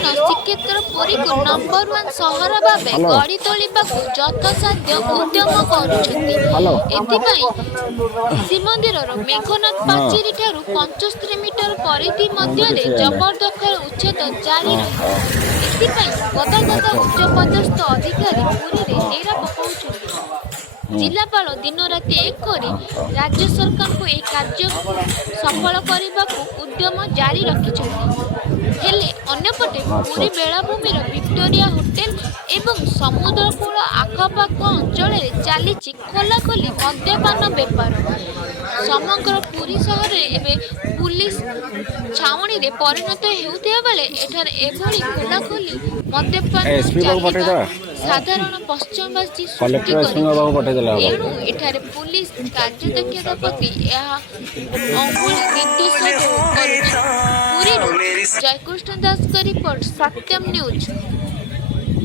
ପ୍ରତିଦିନ ଶ୍ରୀକ୍ଷେତ୍ର ପୁରୀକୁ ନମ୍ବର 1 ସହର ଭାବେ ଗଢ଼ି ତୋଳିବାକୁ ଯଥାସାଧ୍ୟ ଉଦ୍ୟମ କରୁଛନ୍ତି। ଏଥିପାଇଁ ଶ୍ରୀମନ୍ଦିରର ମେଘନାଥ ପାଚେରୀ ଠାରୁ 75 ମିଟର ପରିଧି ମଧ୍ୟରେ ଜବରଦଖଲ ଉଚ୍ଛେଦ ଜାରି ରହିଛି। ଏଥିପାଇଁ ଗଦା ଉଚ୍ଚପଦସ୍ଥ ଅଧିକାରୀ ପୁରୀରେ ଡେରା ପକାଉଛନ୍ତି। ଜିଲ୍ଲାପାଳ ଦିନରାତି ଏକ କରି ରାଜ୍ୟ ସରକାରଙ୍କୁ ଏହି କାର୍ଯ୍ୟକୁ ସଫଳ କରିବାକୁ ଉଦ୍ୟମ ଜାରି ରଖିଛନ୍ତି। ହେଲେ ଅନ୍ୟପଟେ ପୁରୀ ବେଳାଭୂମିର ଭିକ୍ଟୋରିଆ ହୋଟେଲ ଏବଂ ସମୁଦ୍ରକୂଳ ଆଖପାଖ ଅଞ୍ଚଳରେ ଚାଲିଛି ଖୋଲାଖୋଲି ମଦ୍ୟପାନ ବେପାର। ସମଗ୍ର ପୁରୀ ସହରରେ ଏବେ ପୁଲିସ ଛାଉଣୀରେ ପରିଣତ ହେଉଥିବା ବେଳେ ଏଠାରେ ଏଭଳି ଖୋଲାଖୋଲି ମଦ୍ୟପାନ ଚାଲିବା ସାଧାରଣ ପଶ୍ଚିମବାସୀ ସୃଷ୍ଟି କରିଛି। ଏଣୁ ଏଠାରେ ପୁଲିସ କାର୍ଯ୍ୟଦକ୍ଷତା ପ୍ରତି ଏହା ଅଙ୍ଗୁଳି ନିର୍ଦ୍ଦେଶ କରୁଛି। ପୁରୀରୁ ଜୟକୃଷ୍ଣ ଦାସଙ୍କ ରିପୋର୍ଟ, ସତ୍ୟମ୍ ନ୍ୟୁଜ୍।